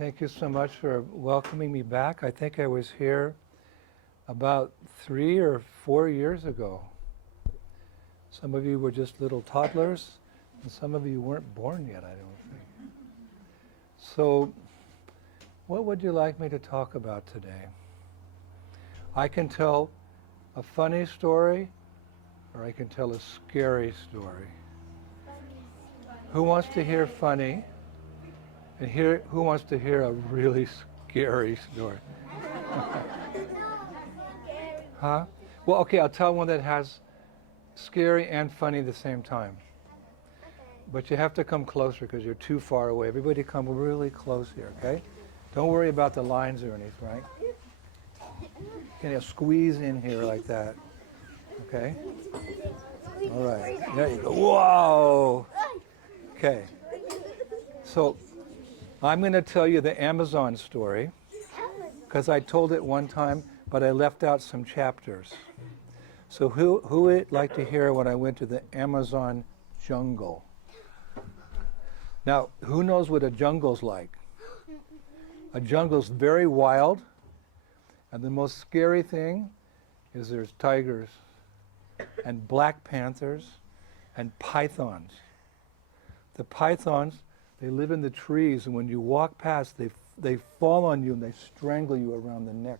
Thank you so much for welcoming me back. I think I was here about 3 or 4 years ago. Some of you were just little toddlers, and some of you weren't born yet, I don't think. So, what would you like me to talk about today? I can tell a funny story, or I can tell a scary story. Who wants to hear funny? And who wants to hear a really scary story? Huh? Well, okay, I'll tell one that has scary and funny at the same time. But you have to come closer because you're too far away. Everybody come really close here, okay? Don't worry about the lines or anything, right? You can squeeze in here like that, okay? All right, there you go. Whoa! Okay, so I'm going to tell you the Amazon story because I told it one time, but I left out some chapters. So who would like to hear when I went to the Amazon jungle? Now, who knows what a jungle's like? A jungle's very wild, and the most scary thing is there's tigers and black panthers and pythons. The pythons, they live in the trees, and when you walk past, they fall on you and they strangle you around the neck.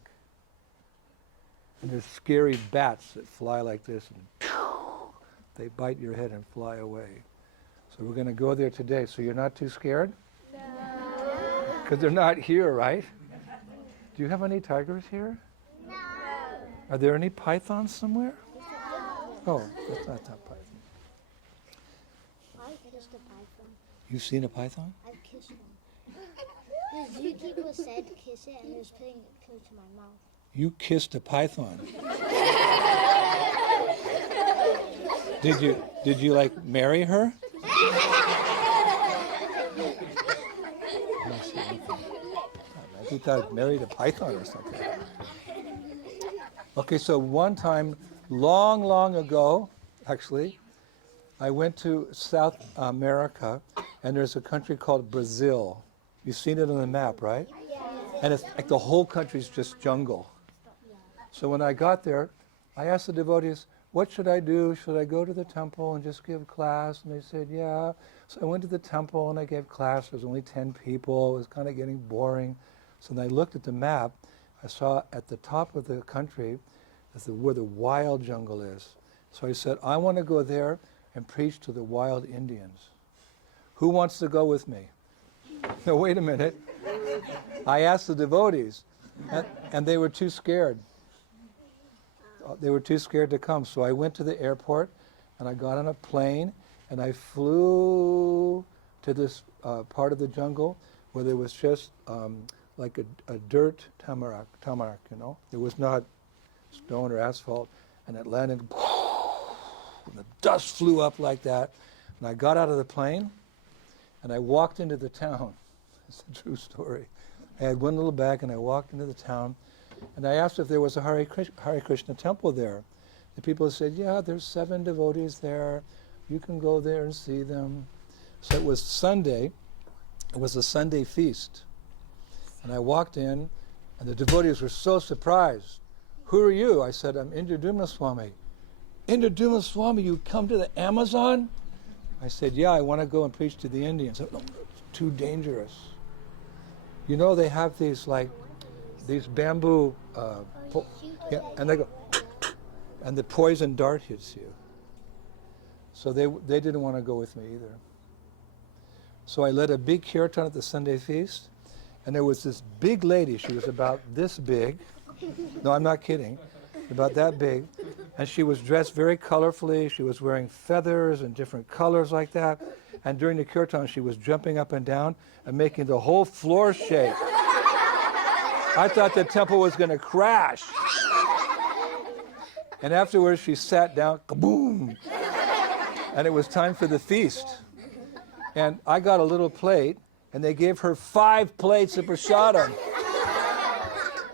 And there's scary bats that fly like this, and they bite your head and fly away. So we're going to go there today. So you're not too scared? No. Because they're not here, right? Do you have any tigers here? No. Are there any pythons somewhere? No. Oh, that's not that python. I kissed a python. You've seen a python? I've kissed one. The zookeeper said kiss it, and it was putting it close to my mouth. You kissed a python. Did you like marry her? I thought I married a python or something. Okay, so one time, long ago, actually, I went to South America, and there's a country called Brazil. You've seen it on the map, right? Yeah. And it's like the whole country's just jungle. So when I got there, I asked the devotees, what should I do? Should I go to the temple and just give class? And they said, yeah. So I went to the temple and I gave class. There was only 10 people. It was kind of getting boring. So then I looked at the map. I saw at the top of the country where the wild jungle is. So I said, I want to go there and preach to the wild Indians. Who wants to go with me? No, wait a minute. I asked the devotees, and they were too scared. They were too scared to come. So I went to the airport, and I got on a plane, and I flew to this part of the jungle where there was just like a dirt tamarack, you know. There was not stone or asphalt, and it landed, and the dust flew up like that. And I got out of the plane, and I walked into the town. It's a true story. I had one little bag, and I walked into the town, and I asked if there was a Hare Krishna temple there. The people said, yeah, there's 7 devotees there. You can go there and see them. So it was Sunday. It was a Sunday feast. And I walked in, and the devotees were so surprised. Who are you? I said, I'm Indraduma Swami. Indraduma Swami, you come to the Amazon? I said, yeah, I want to go and preach to the Indians. I said, no, it's too dangerous. You know, they have these bamboo, and they go, and the poison dart hits you. So they didn't want to go with me either. So I led a big kirtan at the Sunday feast, and there was this big lady. She was about this big. No, I'm not kidding. About that big. And she was dressed very colorfully. She was wearing feathers and different colors like that. And during the kirtan, she was jumping up and down and making the whole floor shake. I thought the temple was going to crash. And afterwards, she sat down, kaboom! And it was time for the feast. And I got a little plate, and they gave her 5 plates of prasadam.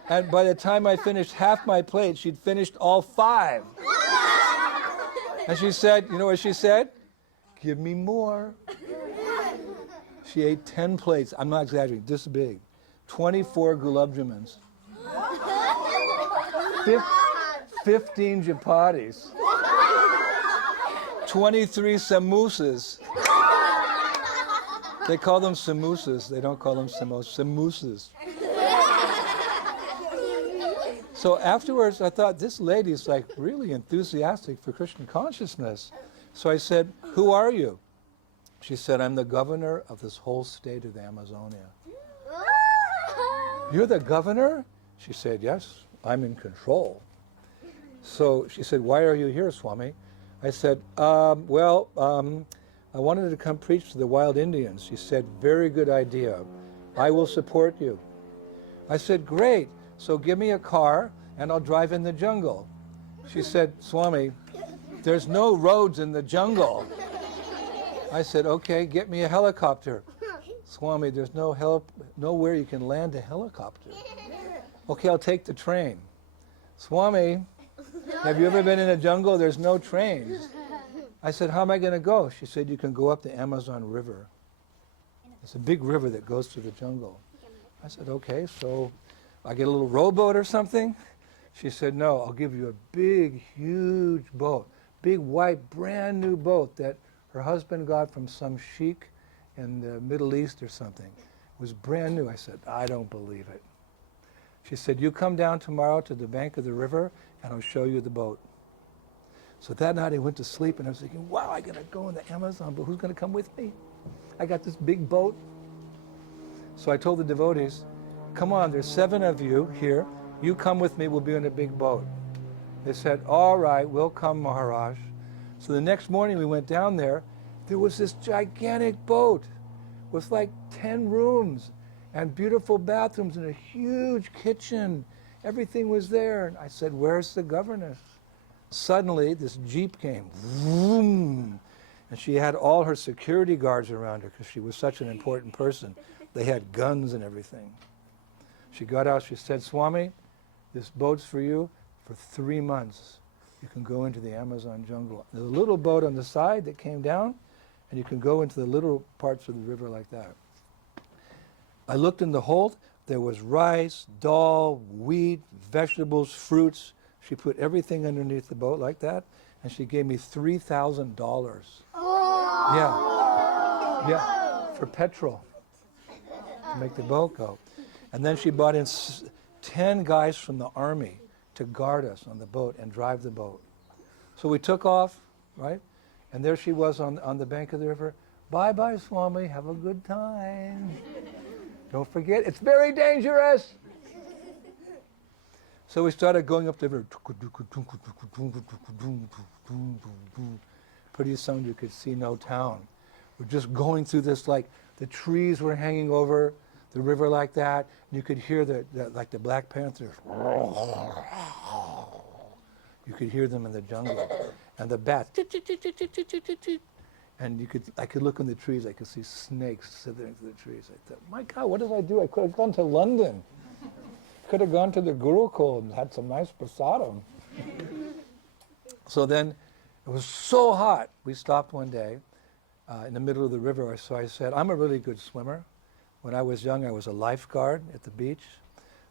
And by the time I finished half my plate, she'd finished all 5. And she said, you know what she said? Give me more. She ate 10 plates. I'm not exaggerating, this big. 24 gulab jamans, 15 chapatis, 23 samosas. They call them samosas. They don't call them samosas. So afterwards, I thought, this lady's like really enthusiastic for Krishna consciousness. So I said, who are you? She said, I'm the governor of this whole state of the Amazonia. You're the governor? She said, yes, I'm in control. So she said, why are you here, Swami? I said, I wanted to come preach to the wild Indians. She said, very good idea. I will support you. I said, great. So give me a car and I'll drive in the jungle. She said, Swami, there's no roads in the jungle. I said, okay, get me a helicopter. Swami, there's nowhere you can land a helicopter. Okay, I'll take the train. Swami, have you ever been in a jungle? There's no trains. I said, how am I going to go? She said, you can go up the Amazon River. It's a big river that goes through the jungle. I said, okay, so I get a little rowboat or something? She said, no, I'll give you a big, huge boat. Big, white, brand new boat that her husband got from some sheik in the Middle East or something. It was brand new. I said, I don't believe it. She said, you come down tomorrow to the bank of the river and I'll show you the boat. So that night I went to sleep and I was thinking, wow, I gotta go in the Amazon, but who's gonna come with me? I got this big boat. So I told the devotees, come on, there's 7 of you here. You come with me, we'll be in a big boat. They said, all right, we'll come, Maharaj. So the next morning we went down there. There was this gigantic boat with like 10 rooms and beautiful bathrooms and a huge kitchen. Everything was there. And I said, where's the governess? Suddenly, this jeep came. Vroom, and she had all her security guards around her because she was such an important person. They had guns and everything. She got out, she said, Swami, this boat's for you for 3 months. You can go into the Amazon jungle. There's a little boat on the side that came down, and you can go into the little parts of the river like that. I looked in the hold. There was rice, dal, wheat, vegetables, fruits. She put everything underneath the boat like that, and she gave me $3,000. Yeah, for petrol to make the boat go. And then she brought in 10 guys from the army to guard us on the boat and drive the boat. So we took off, right? And there she was on the bank of the river. Bye-bye, Swami, have a good time. Don't forget, it's very dangerous. So we started going up the river. Pretty soon you could see no town. We're just going through this, like the trees were hanging over the river like that. And you could hear like the Black Panthers. You could hear them in the jungle. And the bats. And I could look in the trees. I could see snakes slithering through the trees. I thought, my God, what did I do? I could have gone to London. Could have gone to the Gurukula and had some nice prasadam. So then it was so hot. We stopped one day in the middle of the river. So I said, I'm a really good swimmer. When I was young, I was a lifeguard at the beach.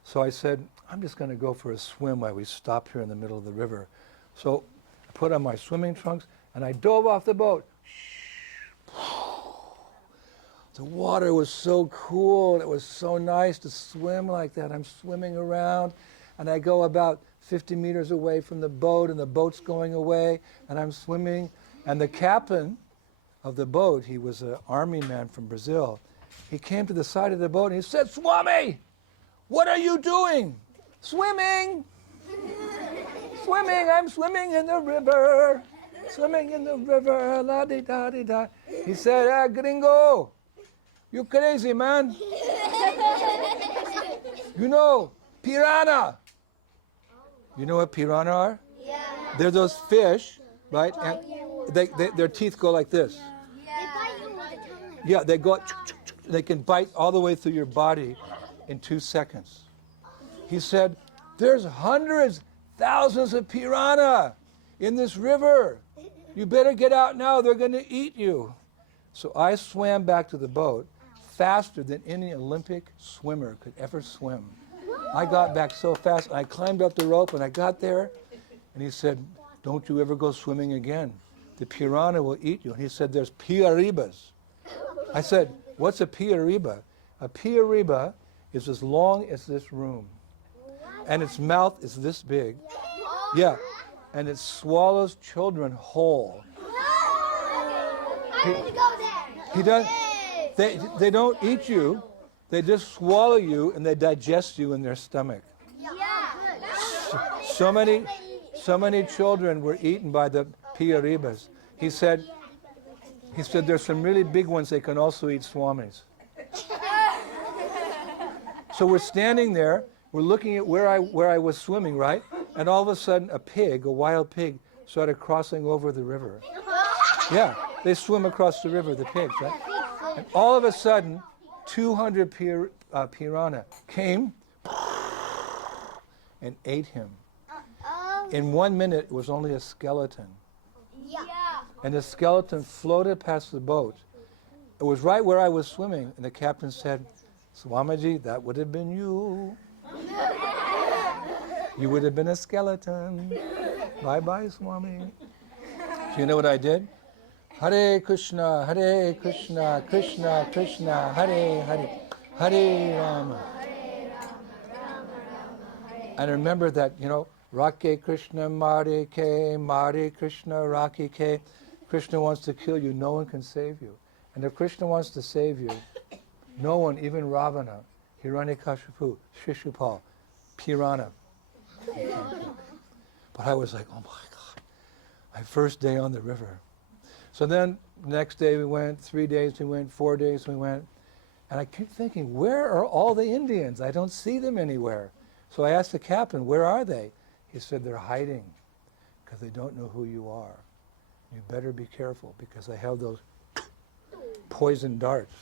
So I said, I'm just going to go for a swim while we stop here in the middle of the river. So I put on my swimming trunks and I dove off the boat. The water was so cool. It was so nice to swim like that. I'm swimming around and I go about 50 meters away from the boat and the boat's going away and I'm swimming. And the captain of the boat, he was an army man from Brazil, he came to the side of the boat and he said, Swami, what are you doing? Swimming. Swimming, I'm swimming in the river. Swimming in the river, la-di-da-di-da. He said, gringo, you crazy, man. You know, piranha. You know what piranha are? Yeah. They're those fish, right? And their teeth go like this. Yeah, they go, they can bite all the way through your body in 2 seconds. He said, there's hundreds, thousands of piranha in this river. You better get out now, they're going to eat you. So I swam back to the boat, faster than any Olympic swimmer could ever swim. I got back so fast. I climbed up the rope and I got there. And he said, don't you ever go swimming again. The piranha will eat you. And he said, there's piaribas. I said, what's a piariba? A piariba is as long as this room. And its mouth is this big. Yeah. And it swallows children whole. He does. They don't eat you. They just swallow you and they digest you in their stomach. So many children were eaten by the piaribas. He said there's some really big ones they can also eat swamis. So we're standing there, we're looking at where I was swimming, right? And all of a sudden a pig, a wild pig, started crossing over the river. Yeah, they swim across the river, the pigs, right? And all of a sudden, 200 piranha came and ate him. In 1 minute, it was only a skeleton. And the skeleton floated past the boat. It was right where I was swimming, and the captain said, Swamiji, that would have been you. You would have been a skeleton. Bye-bye, Swami. Do you know what I did? Hare Krishna, Krishna Krishna, Hare Hare, Hare Rama. And remember that, Rake Krishna, Mare Krishna, Rake. Krishna wants to kill you, no one can save you. And if Krishna wants to save you, no one, even Ravana, Hiranyakashipu, Shishupal, Pirana. But I was like, oh my God, my first day on the river. So then, next day we went, 3 days we went, 4 days we went, and I kept thinking, where are all the Indians? I don't see them anywhere. So I asked the captain, where are they? He said, they're hiding because they don't know who you are. You better be careful because I have those poison darts.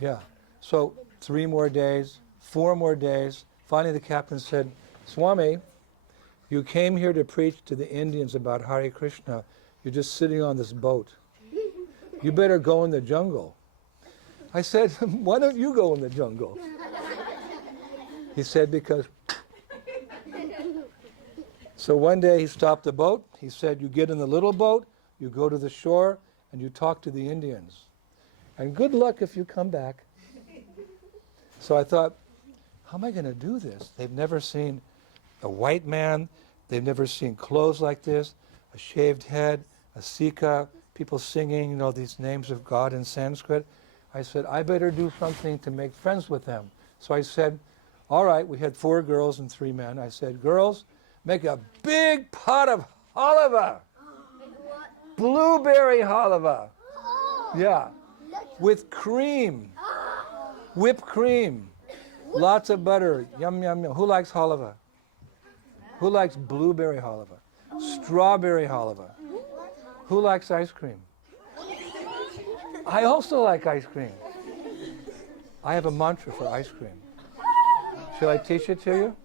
Yeah. So 3 more days, 4 more days. Finally the captain said, Swami, you came here to preach to the Indians about Hare Krishna. You're just sitting on this boat. You better go in the jungle. I said, why don't you go in the jungle? He said, because... So one day he stopped the boat. He said, you get in the little boat, you go to the shore, and you talk to the Indians. And good luck if you come back. So I thought, how am I going to do this? They've never seen a white man. They've never seen clothes like this, a shaved head, a sika, people singing, these names of God in Sanskrit. I said, I better do something to make friends with them. So I said, all right, we had 4 girls and 3 men. I said, girls, make a big pot of halava. Blueberry halava. Yeah. With cream. Whipped cream. Lots of butter. Yum, yum, yum. Who likes halava? Who likes blueberry halava? Strawberry halava. Who likes ice cream? I also like ice cream. I have a mantra for ice cream. Shall I teach it to you?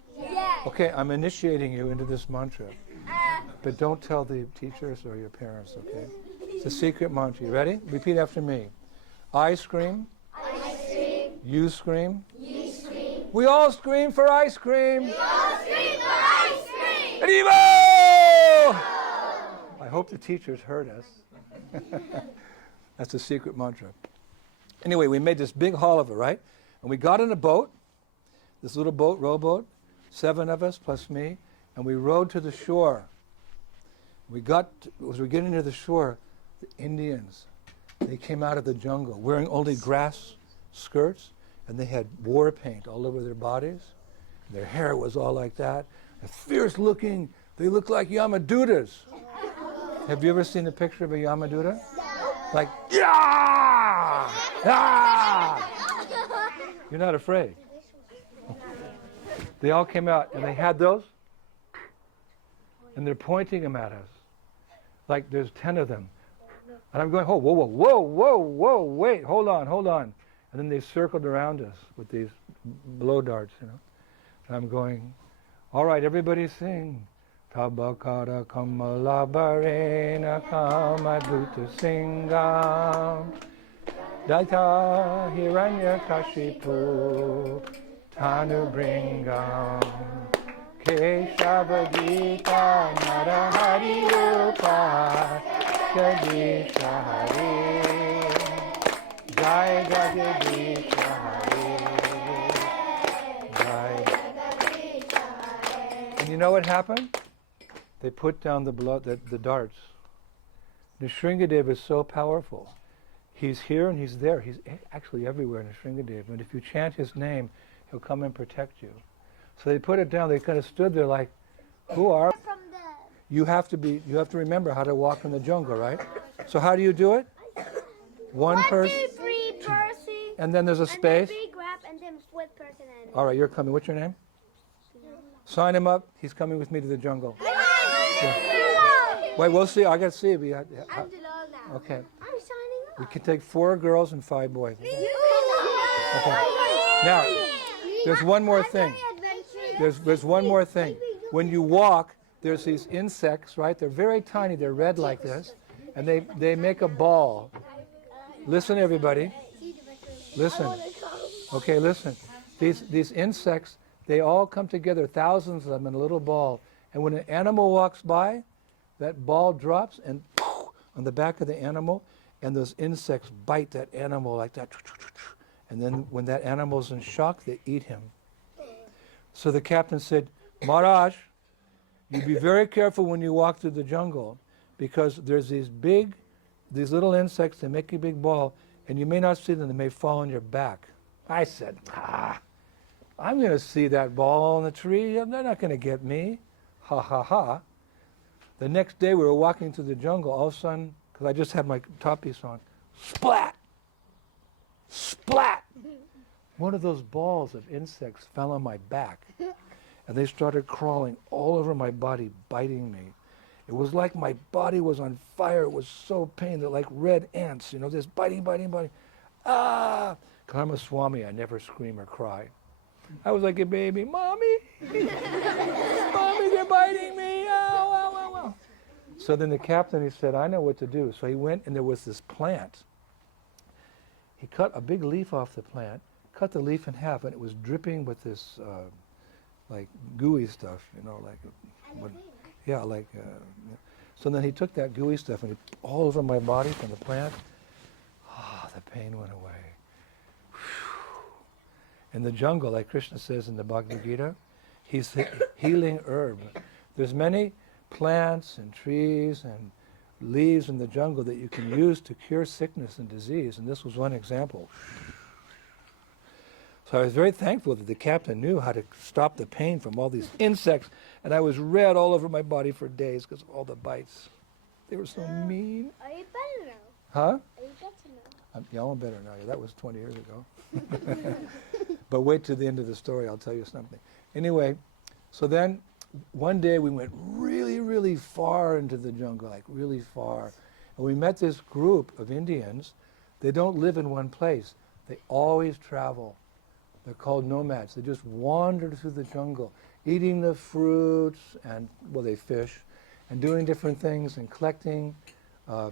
Okay, I'm initiating you into this mantra. But don't tell the teachers or your parents, okay? It's a secret mantra. You ready? Repeat after me. I scream. I scream. You scream. You scream. We all scream for ice cream. We all scream for ice cream. Arrivo! I hope the teachers heard us. That's a secret mantra. Anyway, we made this big halava, right? And we got in a boat, this little boat, rowboat, 7 of us plus me, and we rowed to the shore. As we were getting near the shore, the Indians, they came out of the jungle wearing only grass skirts, and they had war paint all over their bodies. Their hair was all like that. And fierce looking, they looked like Yamadutas. Have you ever seen a picture of a Yamaduta? Like, yeah! Ah! You're not afraid. They all came out, and they had those, and they're pointing them at us. Like there's 10 of them. And I'm going, oh, whoa, whoa, whoa, whoa, whoa, wait, hold on. And then they circled around us with these blow darts, And I'm going, all right, everybody sing. Tabakara kamala barena kamaduta singam. Daita Hiranyakashipu Tanubringam Keshavadita Narahari Rupa Jagadisha Hari Jai Jagadisha Hari Jai. And you know what happened? They put down the darts. Nrsingadev is so powerful. He's here and he's there. He's actually everywhere, Nrsingadev. And if you chant his name, he'll come and protect you. So they put it down. They kind of stood there like, who are? You have to remember how to walk in the jungle, right? So how do you do it? One person. 1, 2, 3, person. And then there's a space. And then grab and then split person. And All right, you're coming. What's your name? Sign him up. He's coming with me to the jungle. Yeah. Wait, we'll see. I got to see. Okay. I'm signing up. We can take 4 girls and 5 boys. Okay. Now, there's one more thing. There's one more thing. When you walk, there's these insects, right? They're very tiny. They're red like this. And they make a ball. Listen, everybody. Listen. Okay, listen. These insects, they all come together, thousands of them in a little ball. And when an animal walks by, that ball drops and on the back of the animal, and those insects bite that animal like that. And then when that animal's in shock, they eat him. So the captain said, Maharaj, you be very careful when you walk through the jungle, because there's these little insects, they make a big ball, and you may not see them, they may fall on your back. I said, I'm going to see that ball on the tree, they're not going to get me. Ha ha ha. The next day we were walking through the jungle, all of a sudden, because I just had my top piece on, splat! Splat! One of those balls of insects fell on my back, and they started crawling all over my body, biting me. It was like my body was on fire. It was so pain that like red ants, just biting. Ah! Because I'm a Swami, I never scream or cry. I was like a baby, Mommy! Mommy, they're biting me! Ow, ow, ow, ow. So then the captain, he said, I know what to do. So he went, and there was this plant. He cut a big leaf off the plant, cut the leaf in half, and it was dripping with this like gooey stuff, So then he took that gooey stuff and all over my body from the plant. The pain went away. In the jungle, like Krishna says in the Bhagavad Gita, he's the healing herb. There's many plants and trees and leaves in the jungle that you can use to cure sickness and disease, and this was one example. So I was very thankful that the captain knew how to stop the pain from all these insects, and I was red all over my body for days because of all the bites. They were so mean. Are you better now? Huh? Are you better now? I'm better now. Yeah, that was 20 years ago. But wait till the end of the story, I'll tell you something. Anyway, so then one day we went really, really far into the jungle, like really far. And we met this group of Indians. They don't live in one place. They always travel. They're called nomads. They just wander through the jungle, eating the fruits, and, they fish, and doing different things, and collecting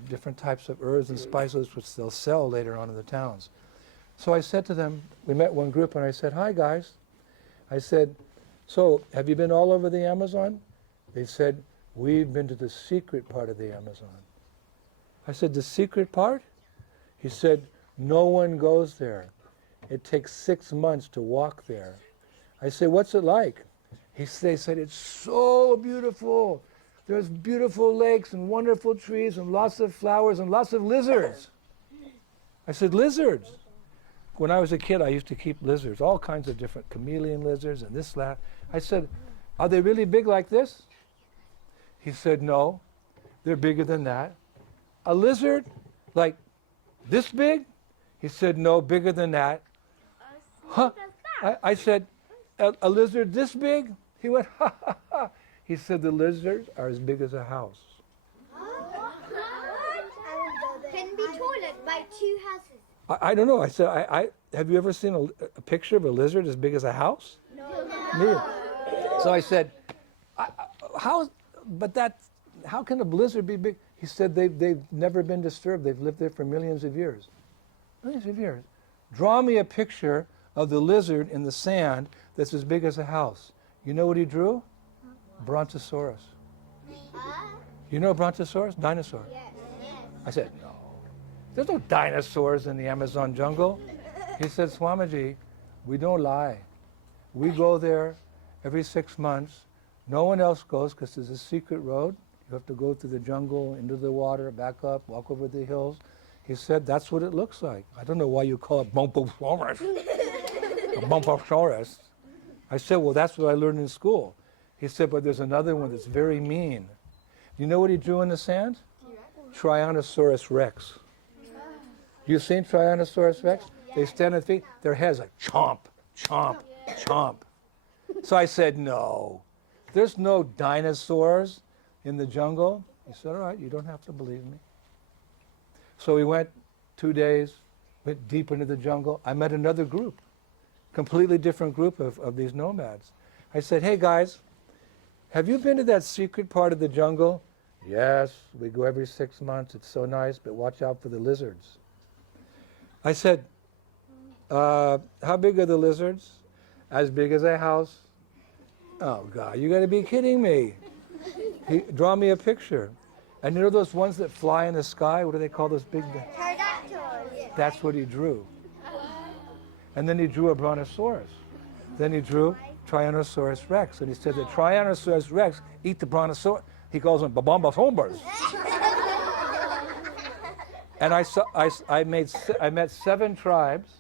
different types of herbs and spices, which they'll sell later on in the towns. So I said to them, we met one group, and I said, hi guys. I said, so have you been all over the Amazon? They said, we've been to the secret part of the Amazon. I said, the secret part? He said, no one goes there. It takes 6 months to walk there. I said, what's it like? They said, it's so beautiful. There's beautiful lakes and wonderful trees and lots of flowers and lots of lizards. I said, lizards? When I was a kid, I used to keep lizards, all kinds of different chameleon lizards and this, that. I said, are they really big like this? He said, no, they're bigger than that. A lizard like this big? He said, no, bigger than that. Huh? I said, a lizard this big? He went, ha, ha, ha. He said, the lizards are as big as a house. Can be taller by 2 houses. I don't know. I said, have you ever seen a picture of a lizard as big as a house? No. Neither. So I said, how can a blizzard be big? He said, they've never been disturbed. They've lived there for millions of years. millions of years. Draw me a picture of the lizard in the sand that's as big as a house. You know what he drew? Brontosaurus. You know Brontosaurus? Dinosaur. I said, no. There's no dinosaurs in the Amazon jungle. He said, Swamiji, we don't lie. We go there every 6 months. No one else goes because there's a secret road. You have to go through the jungle, into the water, back up, walk over the hills. He said, that's what it looks like. I don't know why you call it Brontosaurus. Brontosaurus. I said, well, that's what I learned in school. He said, but there's another one that's very mean. You know what he drew in the sand? Tyrannosaurus Rex. You seen Tyrannosaurus Rex? They stand on their feet, their heads like chomp, chomp, chomp. So I said, no, there's no dinosaurs in the jungle. He said, all right, you don't have to believe me. So we went 2 days, went deep into the jungle. I met another group, completely different group of these nomads. I said, hey guys, have you been to that secret part of the jungle? Yes, we go every 6 months. It's so nice, but watch out for the lizards. I said, how big are the lizards? As big as a house. Oh God, you got to be kidding me. Draw me a picture. And you know those ones that fly in the sky? What do they call those big? That's what he drew. And then he drew a brontosaurus. Then he drew Tyrannosaurus Rex. And he said that Tyrannosaurus Rex eat the brontosaurus. He calls them babambasombas. And I met 7 tribes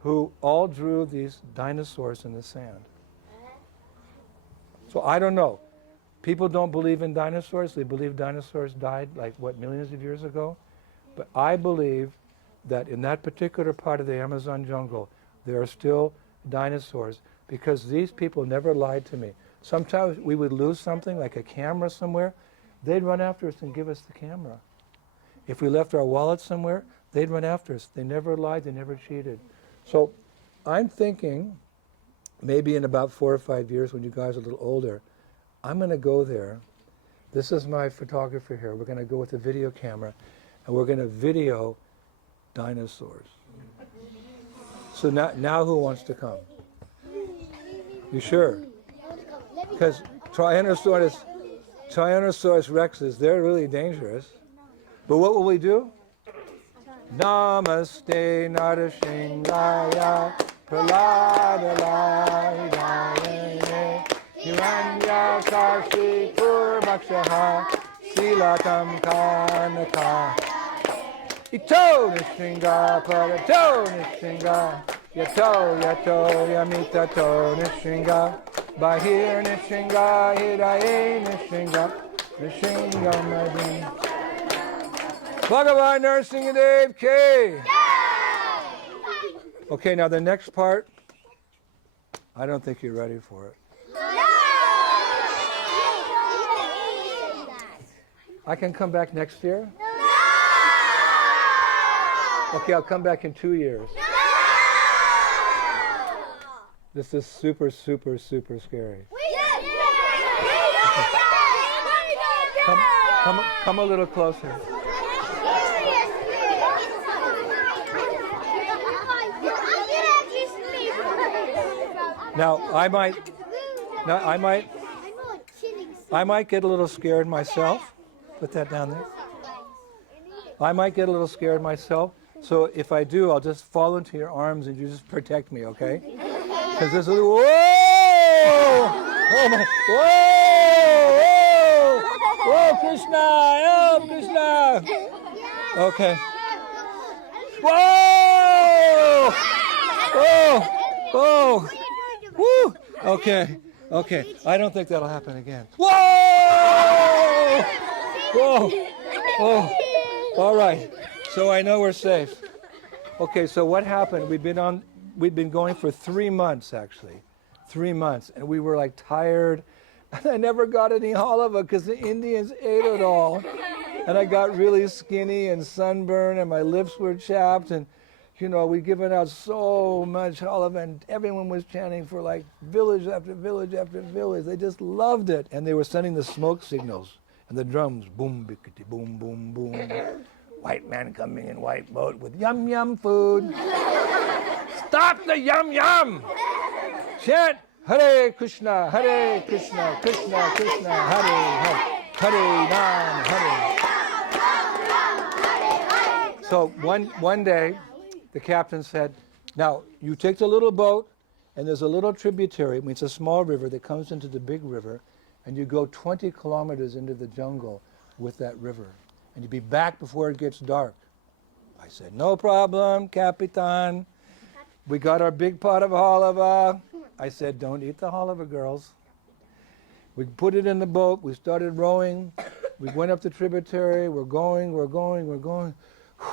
who all drew these dinosaurs in the sand. So I don't know. People don't believe in dinosaurs. They believe dinosaurs died like, what, millions of years ago? But I believe that in that particular part of the Amazon jungle, there are still dinosaurs because these people never lied to me. Sometimes we would lose something, like a camera somewhere. They'd run after us and give us the camera. If we left our wallet somewhere, they'd run after us. They never lied, they never cheated. So I'm thinking maybe in about 4 or 5 years when you guys are a little older, I'm going to go there. This is my photographer here. We're going to go with a video camera and we're going to video dinosaurs. So now who wants to come? You sure? Because Tyrannosaurus Rexes, they're really dangerous. But what will we do? Namaste Narashingaya Praladalaya Hiranya Karshi Purvakshaha Silatam Kanaka Ito Nishinga Parato Nishinga Yato Yamitato Nishinga Bahir Nishinga Hiraye Nishinga Nishinga Madin Bhagavan Narasimhadev K. Okay, now the next part, I don't think you're ready for it. I can come back next year? Okay, I'll come back in 2 years. This is super, super, super scary. Come a little closer. Now I might get a little scared myself. Put that down there. I might get a little scared myself. So if I do, I'll just fall into your arms and you just protect me, okay? Because this is whoa, oh my, whoa, Krishna, oh Krishna. Okay. Whoa, whoa. Woo! Okay. I don't think that'll happen again. Whoa! Oh. All right. So I know we're safe. Okay. So what happened? We've been going for 3 months actually, 3 months, and we were like tired, and I never got any halava because the Indians ate it all, and I got really skinny and sunburned, and my lips were chapped, and. You know, we'd given out so much halava, and everyone was chanting for like village after village after village. They just loved it. And they were sending the smoke signals and the drums, boom, bickety, boom, boom, boom. white man coming in white boat with yum yum food. Stop the yum yum! Chant Hare Krishna, Hare Krishna, Krishna Krishna, Hare Hare, Hare Ram, Hare. So one day, the captain said, now you take the little boat, and there's a little tributary. I mean, it's a small river that comes into the big river, and you go 20 kilometers into the jungle with that river, and you'll be back before it gets dark. I said, no problem, Capitan. We got our big pot of halava. I said, don't eat the halava, girls. We put it in the boat. We started rowing. We went up the tributary. We're going.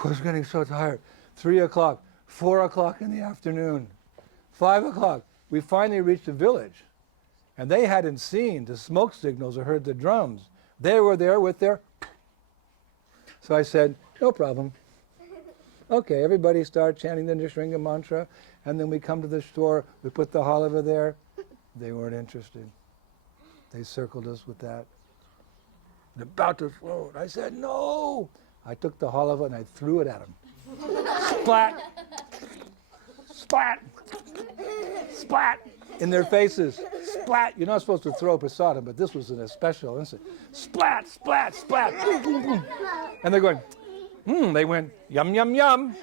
I was getting so tired. 3 o'clock, 4 o'clock in the afternoon, 5 o'clock. We finally reached the village. And they hadn't seen the smoke signals or heard the drums. They were there with their... So I said, no problem. Okay, everybody start chanting the Nishringa mantra, and then we come to the store, we put the halava there. They weren't interested. They circled us with that. They're about to throw it. I said, no! I took the halava and I threw it at them. Splat! Splat! Splat! In their faces. Splat! You're not supposed to throw prasadam, but this was a special incident. Splat! Splat! Splat! Boom, boom, boom. And they're going, they went, yum, yum, yum.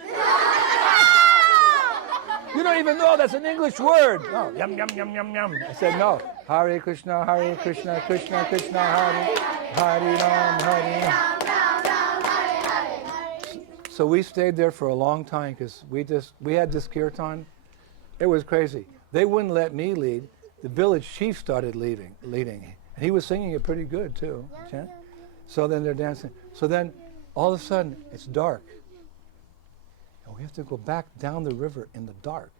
You don't even know that's an English word. No, yum, yum, yum, yum, yum. I said, no. Hare Krishna, Krishna Krishna, Hare, Hare Ram, Hare Ram. So we stayed there for a long time because we had this kirtan. It was crazy. They wouldn't let me lead. The village chief started leading. And he was singing it pretty good too. So then they're dancing. So then all of a sudden it's dark. And we have to go back down the river in the dark,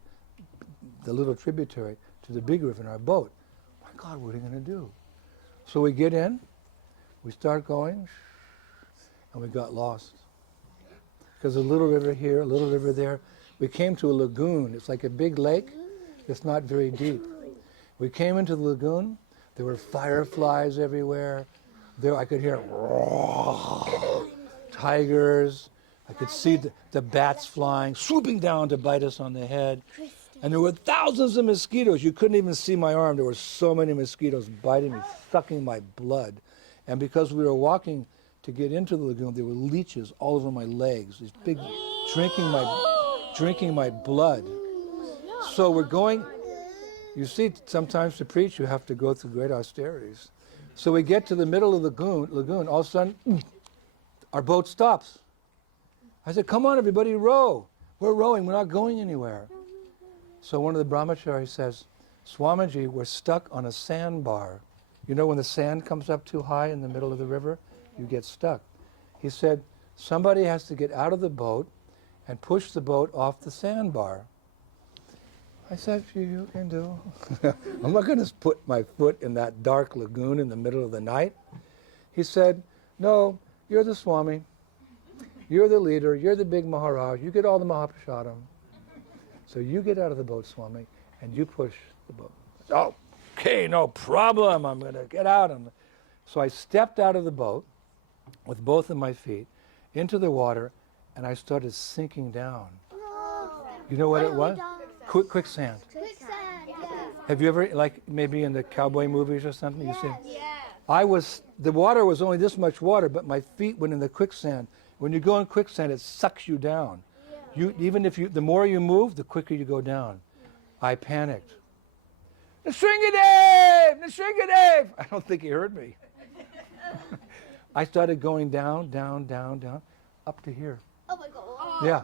the little tributary to the big river in our boat. My God, what are we going to do? So we get in, we start going, and we got lost. Because a little river here, a little river there. We came to a lagoon. It's like a big lake. It's not very deep. We came into the lagoon. There were fireflies everywhere. There I could hear tigers. I could see the bats flying, swooping down to bite us on the head. And there were thousands of mosquitoes. You couldn't even see my arm. There were so many mosquitoes biting me, sucking my blood. And because we were walking to get into the lagoon, there were leeches all over my legs, these big, drinking my blood. So we're going, you see, sometimes to preach you have to go through great austerities. So we get to the middle of the lagoon, all of a sudden, our boat stops. I said, come on everybody, row. We're rowing, we're not going anywhere. So one of the brahmacharis says, Swamiji, we're stuck on a sandbar. You know when the sand comes up too high in the middle of the river? You get stuck. He said, somebody has to get out of the boat and push the boat off the sandbar. I said, you can do. I'm not going to put my foot in that dark lagoon in the middle of the night. He said, no, you're the Swami. You're the leader. You're the big Maharaj. You get all the Mahaprasadam. So you get out of the boat, Swami, and you push the boat. Oh, okay, no problem. I'm going to get out. So I stepped out of the boat with both of my feet into the water, and I started sinking down. You know what it was? Quicksand. Have you ever, like maybe in the cowboy movies or something, you see? The water was only this much water, but my feet went in the quicksand. When you go in quicksand, it sucks you down. The more you move, the quicker you go down. I panicked. Nishringadev! Nishringadev! I don't think he heard me. I started going down, up to here. Oh my God. Yeah.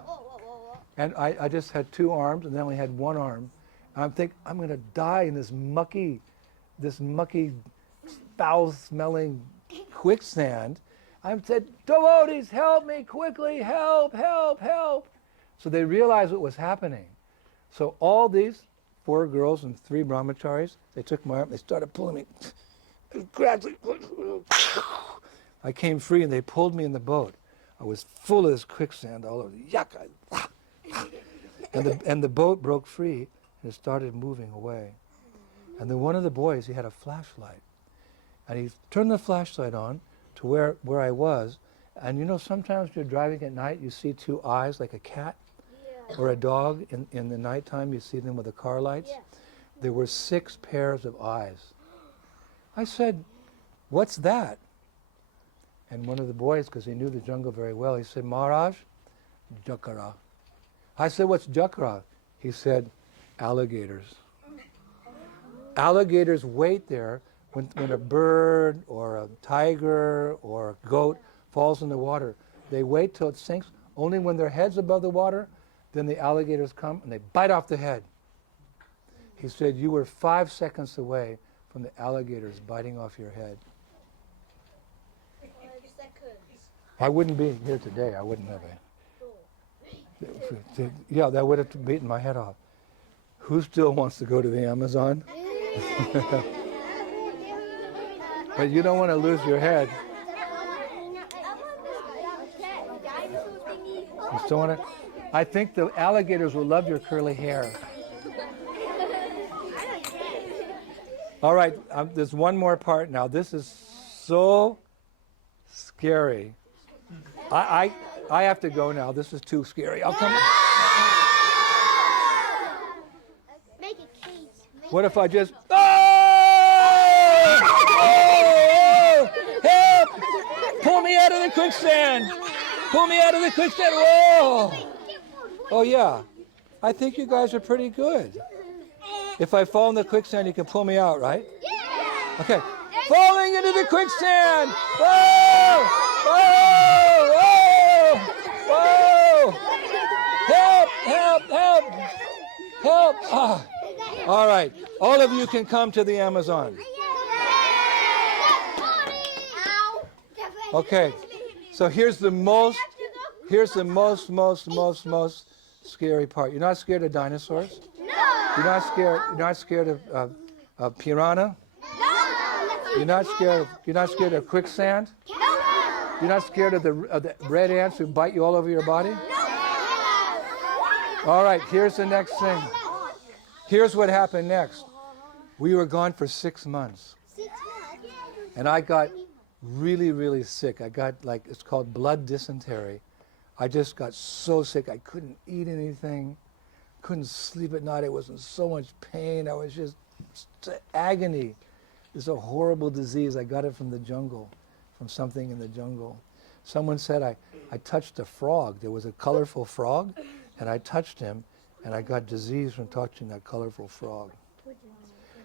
And I just had 2 arms, and then we had 1 arm. And I'm thinking, I'm going to die in this mucky, foul-smelling quicksand. I said, devotees, help me quickly, help, help, help. So they realized what was happening. So all these 4 girls and 3 brahmacharis, they took my arm, they started pulling me. Gradually, I came free, and they pulled me in the boat. I was full of this quicksand all over. Yuck! And the boat broke free, and it started moving away. And then one of the boys, he had a flashlight. And he turned the flashlight on to where I was, And you know, sometimes you're driving at night, you see two eyes like a cat or a dog. In the nighttime, you see them with the car lights. Yeah. There were 6 pairs of eyes. I said, what's that? And one of the boys, because he knew the jungle very well, he said, Maharaj, jakara. I said, what's jakara? He said, alligators. Alligators wait there when a bird or a tiger or a goat falls in the water. They wait till it sinks. Only when their head's above the water, then the alligators come and they bite off the head. He said, you were 5 seconds away from the alligators biting off your head. I wouldn't be here today. I wouldn't have. Yeah, that would have beaten my head off. Who still wants to go to the Amazon? But you don't want to lose your head. You still want to? I think the alligators will love your curly hair. All right, there's one more part now. This is so scary. I have to go now. This is too scary. I'll come. Make it case. What if I just... Oh! Oh! Help! Pull me out of the quicksand! Pull me out of the quicksand! Whoa! Oh, yeah. I think you guys are pretty good. If I fall in the quicksand, you can pull me out, right? Yeah. Okay. Falling into the quicksand! Whoa! Whoa! Whoa! Whoa! Help! Help! Help! Help! Ah. All right. All of you can come to the Amazon. Okay. So here's the most scary part. You're not scared of dinosaurs? No. You're not scared of piranha? You're not scared of quicksand? You're not scared of the red ants who bite you all over your body? All right, here's the next thing. Here's what happened next. We were gone for 6 months. And I got really, really sick. I got it's called blood dysentery. I just got so sick I couldn't eat anything, couldn't sleep at night. I was in so much pain. I was just agony. It's a horrible disease. I got it from the jungle, from something in the jungle. Someone said I touched a frog. There was a colorful frog, and I touched him, and I got disease from touching that colorful frog.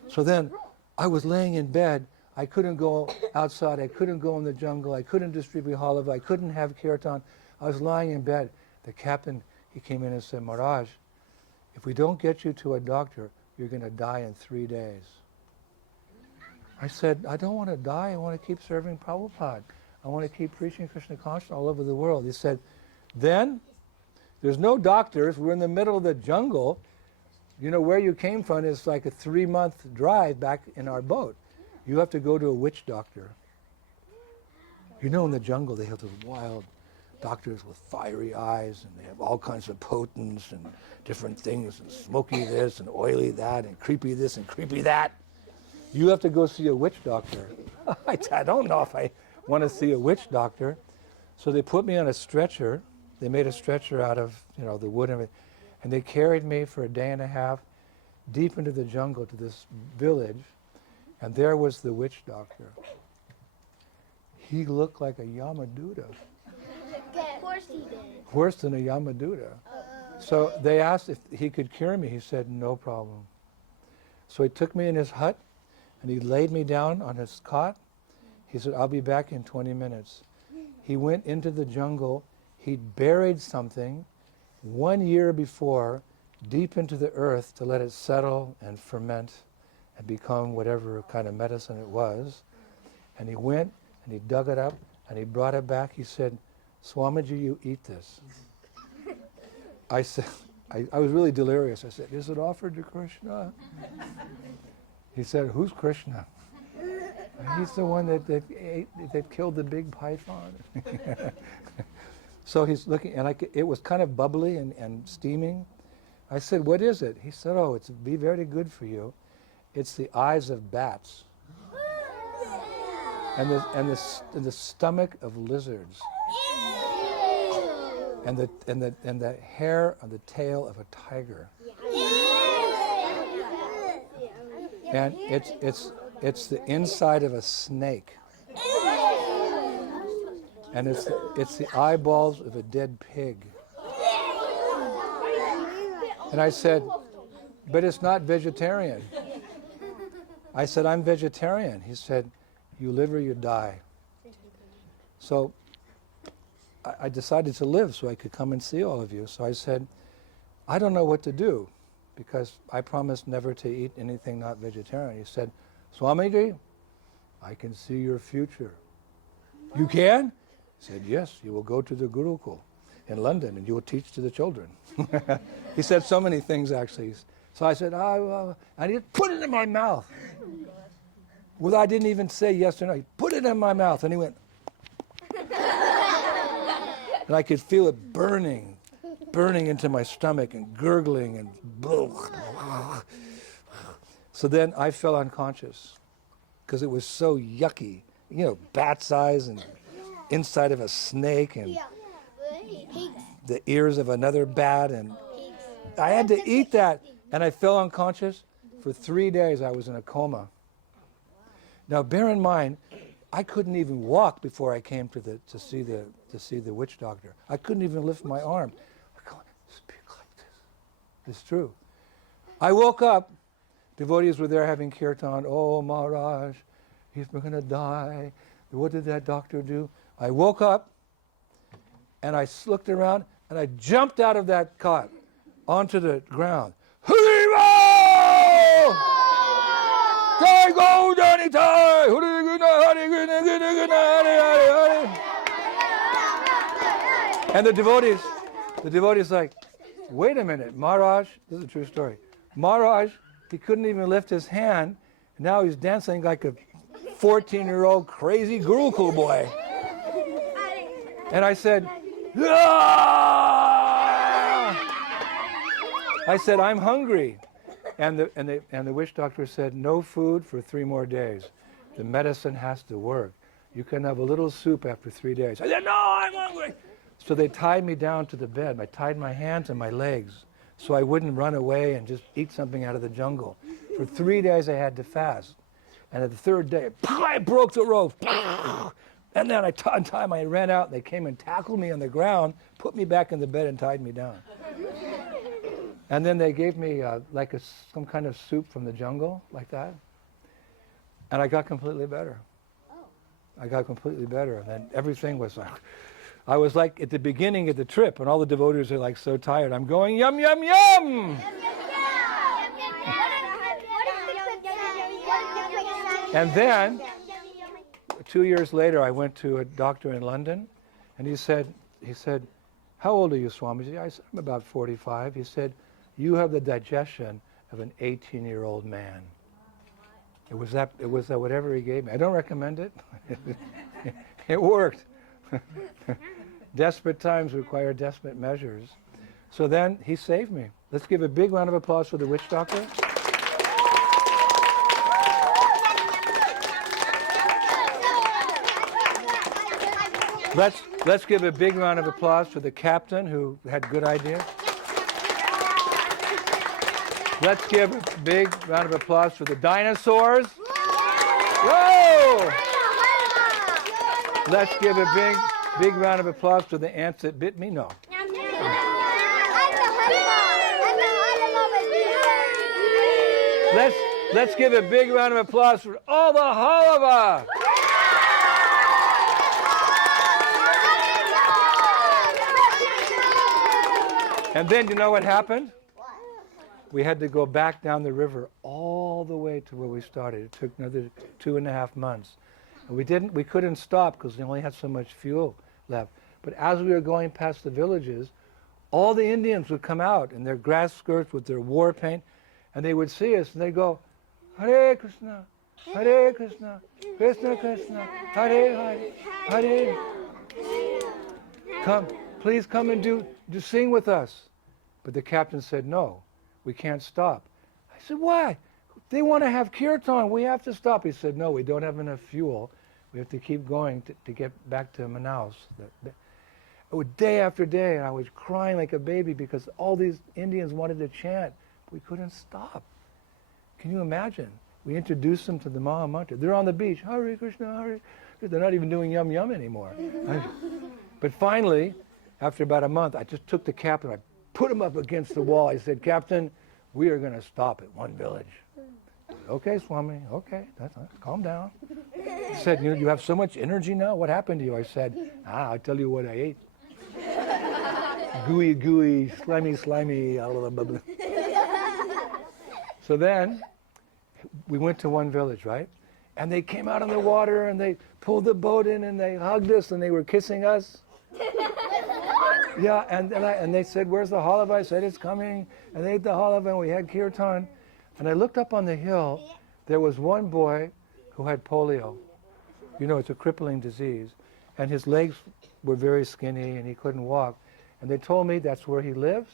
So then I was laying in bed. I couldn't go outside. I couldn't go in the jungle. I couldn't distribute halav. I couldn't have kirtan. I was lying in bed. The captain, he came in and said, Maharaj, if we don't get you to a doctor, you're going to die in 3 days. I said, I don't want to die. I want to keep serving Prabhupada. I want to keep preaching Krishna consciousness all over the world. He said, then there's no doctors. We're in the middle of the jungle. You know, where you came from is like a 3-month drive back in our boat. You have to go to a witch doctor. You know, in the jungle, they have those wild doctors with fiery eyes, and they have all kinds of potents and different things, and smoky this and oily that and creepy this and creepy that. You have to go see a witch doctor. I don't know if I want to see a witch doctor. So they put me on a stretcher. They made a stretcher out of, the wood and everything. And they carried me for a day and a half deep into the jungle to this village. And there was the witch doctor. He looked like a Yamaduta. Of course he did. Worse than a Yamaduta. So they asked if he could cure me. He said, no problem. So he took me in his hut, and he laid me down on his cot. He said, I'll be back in 20 minutes. He went into the jungle. He'd buried something 1 year before deep into the earth to let it settle and ferment and become whatever kind of medicine it was. And he went and he dug it up and he brought it back. He said, Swamiji, you eat this. I said, I was really delirious. I said, is it offered to Krishna? He said, who's Krishna? He's the one that killed the big python. So he's looking, and it was kind of bubbly and steaming. I said, what is it? He said, oh, it's be very good for you. It's the eyes of bats. And the stomach of lizards. and the hair on the tail of a tiger. And it's the inside of a snake. And it's the eyeballs of a dead pig. And I said, but it's not vegetarian. I said, I'm vegetarian. He said, you live or you die. So I decided to live so I could come and see all of you. So I said, I don't know what to do because I promised never to eat anything not vegetarian. He said, Swamiji, I can see your future. You can? He said, yes, you will go to the Gurukula in London and you will teach to the children. He said so many things actually. So I said, and he put it in my mouth. Well, I didn't even say yes or no. He put it in my mouth and he went. And I could feel it burning into my stomach and gurgling and so then I fell unconscious because it was so yucky. You know, bat's eyes and inside of a snake and the ears of another bat, and I had to eat that, and I fell unconscious. For 3 days I was in a coma. Now bear in mind, I couldn't even walk before I came to see the witch doctor. I couldn't even lift my arm. I can't speak like this. It's true. I woke up. Devotees were there having kirtan. Oh Maharaj, he's going to die. What did that doctor do? I woke up and I looked around and I jumped out of that cot onto the ground. And the devotees like, wait a minute, Maharaj, this is a true story. Maharaj, he couldn't even lift his hand. Now he's dancing like a 14-year-old crazy Gurukula boy. And I said, I said, I'm hungry. And the witch doctor said, no food for 3 more days. The medicine has to work. You can have a little soup after 3 days. I said, no, I'm hungry. So they tied me down to the bed. I tied my hands and my legs so I wouldn't run away and just eat something out of the jungle. For 3 days I had to fast. And at the 3rd day, I broke the rope. And then I ran out, and they came and tackled me on the ground, put me back in the bed and tied me down. And then they gave me some kind of soup from the jungle, like that. And I got completely better. I got completely better. And then everything was like, I was like at the beginning of the trip, and all the devotees are like so tired. I'm going, yum, yum, yum! And then, 2 years later, I went to a doctor in London, and he said, how old are you, Swamiji? I said, I'm about 45. He said, you have the digestion of an 18-year-old man. It was that whatever he gave me. I don't recommend it. It worked. Desperate times require desperate measures. So then he saved me. Let's give a big round of applause for the witch doctor. Let's give a big round of applause for the captain who had good ideas. Let's give a big round of applause for the dinosaurs. Whoa! Let's give a big round of applause for the ants that bit me. No. Let's give a big round of applause for all the halava. And then you know what happened? We had to go back down the river all the way to where we started. It took another 2.5 months. And we couldn't stop because we only had so much fuel left. But as we were going past the villages, all the Indians would come out in their grass skirts with their war paint, and they would see us and they'd go, Hare Krishna, Hare Krishna, Krishna Krishna, Hare Hare, Hare. Come, please come and sing with us. But the captain said, no, we can't stop. I said, why? They want to have kirtan, we have to stop. He said, no, we don't have enough fuel. We have to keep going to get back to Manaus. day after day, and I was crying like a baby because all these Indians wanted to chant. We couldn't stop. Can you imagine? We introduced them to the Maha Mantra. They're on the beach, Hare Krishna, Hare Krishna. They're not even doing yum yum anymore. But finally, after about a month, I just took the captain, I put him up against the wall. I said, Captain, we are going to stop at one village. Okay, Swami, okay, calm down. He said, you have so much energy now? What happened to you? I said, I'll tell you what I ate. Gooey, gooey, slimy, slimy. So then, we went to one village, right? And they came out on the water and they pulled the boat in and they hugged us and they were kissing us. Yeah, and they said, where's the halava? I said, it's coming. And they ate the halava and we had kirtan. And I looked up on the hill. There was one boy who had polio. You know, it's a crippling disease. And his legs were very skinny and he couldn't walk. And they told me that's where he lives.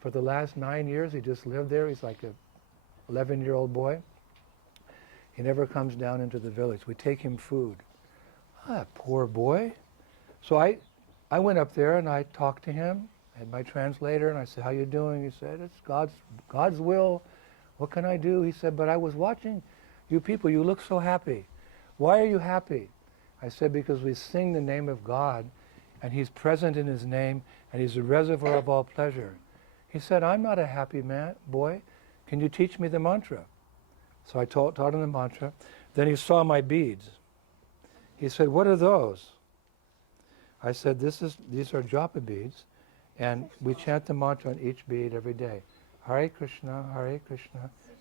For the last 9 years, he just lived there. He's like a 11-year-old boy. He never comes down into the village. We take him food. Ah, poor boy. So I went up there and I talked to him. I had my translator and I said, how you doing? He said, it's God's will. What can I do? He said, but I was watching you people. You look so happy. Why are you happy? I said, because we sing the name of God and He's present in His name and He's the reservoir of all pleasure. He said, I'm not a happy man, boy. Can you teach me the mantra? So I taught him the mantra. Then he saw my beads. He said, what are those? I said, these are japa beads, and we chant the mantra on each bead every day. Hare Krishna,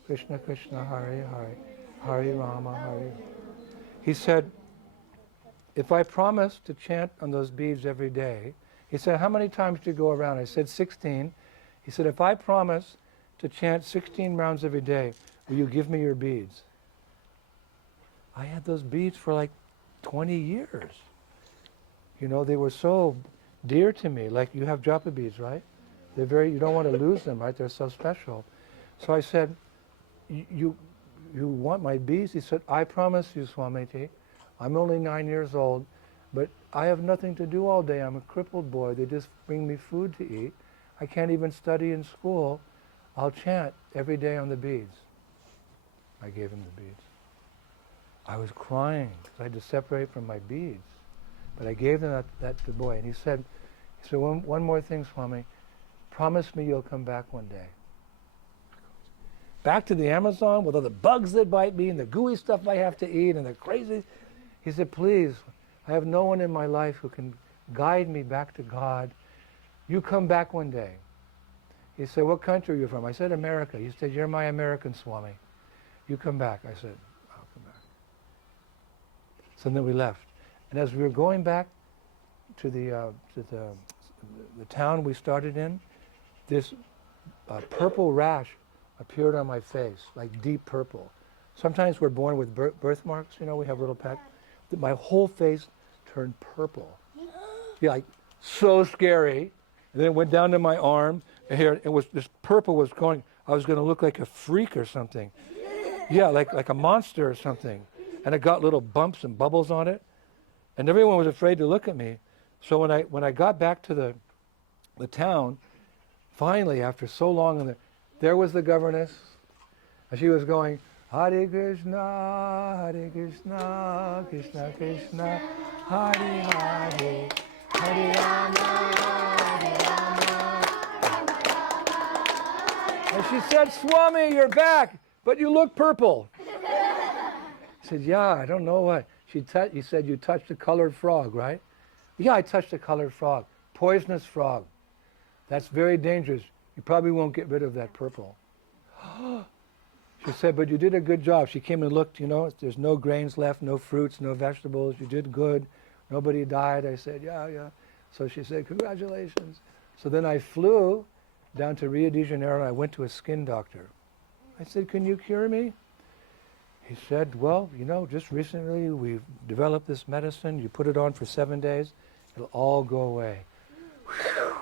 Krishna Krishna, Hare Hare, Hare Rama, Hare. He said, if I promise to chant on those beads every day, he said, how many times do you go around? I said, 16. He said, if I promise to chant 16 rounds every day, will you give me your beads? I had those beads for like 20 years. You know, they were so dear to me. Like, you have japa beads, right? You don't want to lose them, right? They're so special. So I said, you want my beads? He said, I promise you, Swamiji. I'm only 9 years old, but I have nothing to do all day. I'm a crippled boy. They just bring me food to eat. I can't even study in school. I'll chant every day on the beads. I gave him the beads. I was crying because I had to separate from my beads. But I gave them that to the boy. And he said, one more thing, Swami. Promise me you'll come back one day. Back to the Amazon with all the bugs that bite me and the gooey stuff I have to eat and the crazy. He said, please, I have no one in my life who can guide me back to God. You come back one day. He said, what country are you from? I said, America. He said, you're my American Swami. You come back. I said, I'll come back. So then we left. And as we were going back to the town we started in, this purple rash appeared on my face, like deep purple. Sometimes we're born with birthmarks, you know, we have little pets. My whole face turned purple. Yeah, like so scary. And then it went down to my arm, and here it was, this purple was going, I was going to look like a freak or something. Yeah, like a monster or something. And it got little bumps and bubbles on it. And everyone was afraid to look at me. So when I got back to the town, finally, after so long, there was the governess. And she was going, Hare Krishna, Krishna Krishna, Hare Hare, Hare Rama, Hare Rama. And she said, Swami, you're back, but you look purple. I said, yeah, I don't know what. He said, you touched a colored frog, right? Yeah, I touched a colored frog. Poisonous frog. That's very dangerous. You probably won't get rid of that purple. She said, but you did a good job. She came and looked, you know, there's no grains left, no fruits, no vegetables. You did good. Nobody died. I said, yeah. So she said, congratulations. So then I flew down to Rio de Janeiro and I went to a skin doctor. I said, can you cure me? He said, well, you know, just recently we've developed this medicine. You put it on for 7 days, it'll all go away. Whew.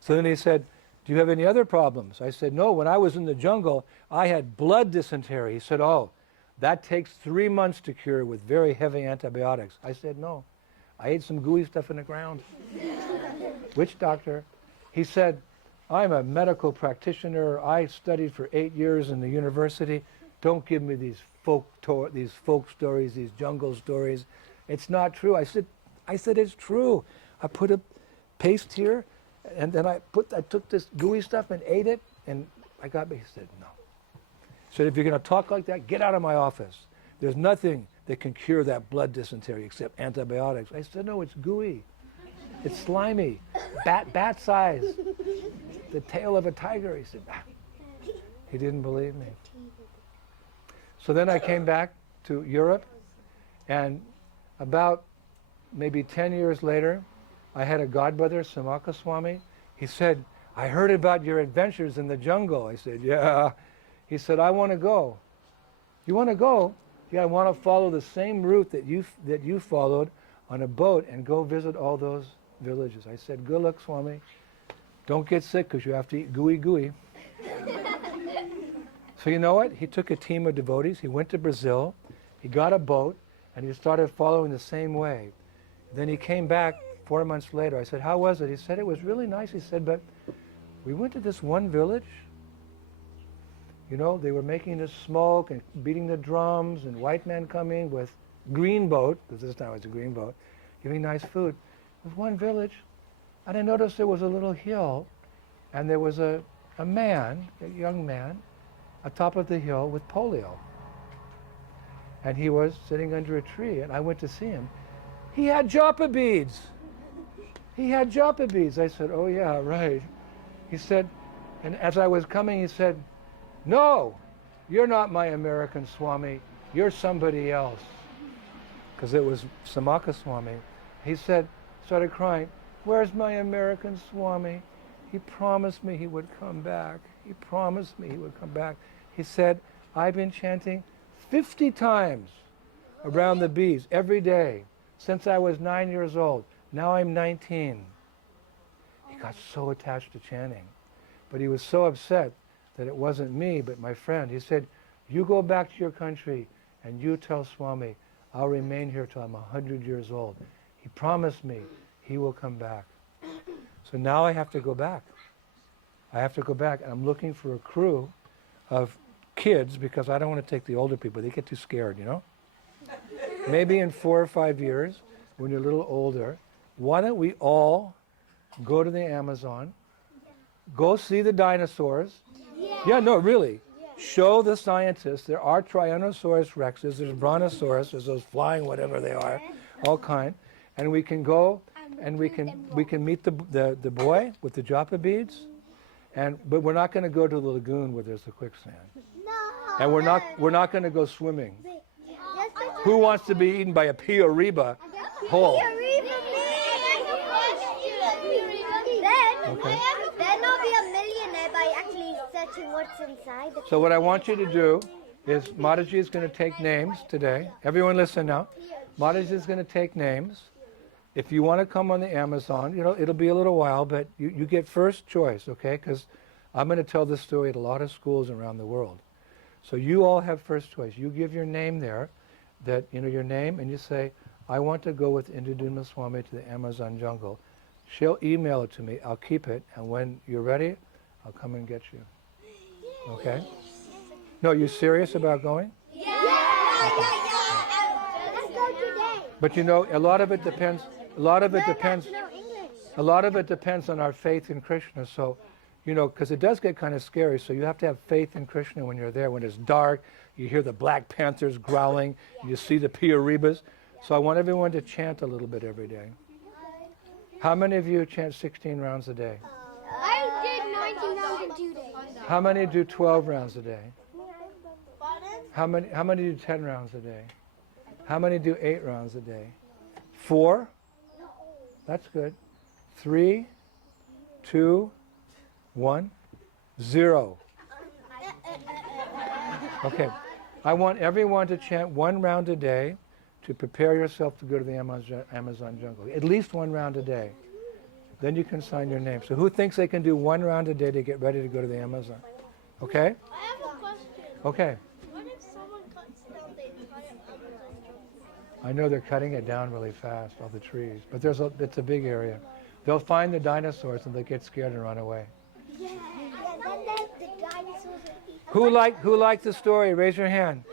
So then he said, do you have any other problems? I said, no, when I was in the jungle, I had blood dysentery. He said, oh, that takes 3 months to cure with very heavy antibiotics. I said, no, I ate some gooey stuff in the ground. Which doctor? He said, I'm a medical practitioner. I studied for 8 years in the university. Don't give me these folk stories, these jungle stories. It's not true. I said, it's true. I put a paste here, and then I took this gooey stuff and ate it, and I got me. He said, no. He said, if you're going to talk like that, get out of my office. There's nothing that can cure that blood dysentery except antibiotics. I said, no, it's gooey. It's slimy, bat size, the tail of a tiger. He said, he didn't believe me. So then I came back to Europe, and about maybe 10 years later, I had a godbrother, Samaka Swami. He said, I heard about your adventures in the jungle. I said, yeah. He said, I want to go. You want to go? Yeah, I want to follow the same route that you followed on a boat and go visit all those villages. I said, good luck, Swami. Don't get sick because you have to eat gooey. So you know what? He took a team of devotees. He went to Brazil. He got a boat, and he started following the same way. Then he came back 4 months later. I said, how was it? He said, it was really nice. He said, but we went to this one village. You know, they were making the smoke and beating the drums, and white men coming with green boat, because this time it was a green boat, giving nice food. There was one village, and I noticed there was a little hill, and there was a man, a young man, atop of the hill with polio. And he was sitting under a tree, and I went to see him. He had japa beads. He had japa beads. I said, oh yeah, right. He said, and as I was coming, he said, no, you're not my American Swami. You're somebody else. Because it was Samaka Swami. He said, started crying, where's my American Swami? He promised me he would come back. He promised me he would come back. He said, I've been chanting 50 times around the beads every day since I was 9 years old. Now I'm 19. He got so attached to chanting. But he was so upset that it wasn't me, but my friend. He said, you go back to your country and you tell Swami, I'll remain here till I'm 100 years old. He promised me he will come back. So now I have to go back. I have to go back, and I'm looking for a crew of kids because I don't want to take the older people. They get too scared, you know? Maybe in 4 or 5 years, when you're a little older, why don't we all go to the Amazon, go see the dinosaurs. Yeah, no, really. Show the scientists there are Tyrannosaurus rexes, there's Brontosaurus, there's those flying whatever they are, all kind. And we can go and we can meet the boy with the japa beads. But we're not going to go to the lagoon where there's the quicksand. No. And we're not going to go swimming. Who wants to be eaten by a Pioriba whole? Okay. Then I'll be a millionaire by actually searching what's inside. So what I want you to do is Mataji is going to take names today. Everyone listen now. Mataji is going to take names. If you want to come on the Amazon, you know, it'll be a little while, but you get first choice, okay? Because I'm going to tell this story at a lot of schools around the world. So you all have first choice. You give your name there, that, you know, your name, and you say, I want to go with Induduma Swami to the Amazon jungle. She'll email it to me. I'll keep it, and when you're ready, I'll come and get you. Okay? No, you serious about going? Yeah. Let's go today. But you know, a lot of it depends. A lot of it depends on our faith in Krishna. So, you know, because it does get kind of scary. So you have to have faith in Krishna when you're there. When it's dark, you hear the black panthers growling. You see the Pioribas. So I want everyone to chant a little bit every day. How many of you chant 16 rounds a day? I did 19 rounds in 2 days. How many do 12 rounds a day? How many do 10 rounds a day? How many do 8 rounds a day? 4? That's good. 3, 2, 1, 0. Okay. I want everyone to chant 1 round a day to prepare yourself to go to the Amazon jungle. At least 1 round a day. Then you can sign your name. So who thinks they can do 1 round a day to get ready to go to the Amazon? Okay? I have a question. Okay. What if someone cuts down the entire Amazon jungle? I know they're cutting it down really fast, all the trees. But it's a big area. They'll find the dinosaurs and they'll get scared and run away. Yeah, then the dinosaurs will be. Who liked the story? Raise your hand.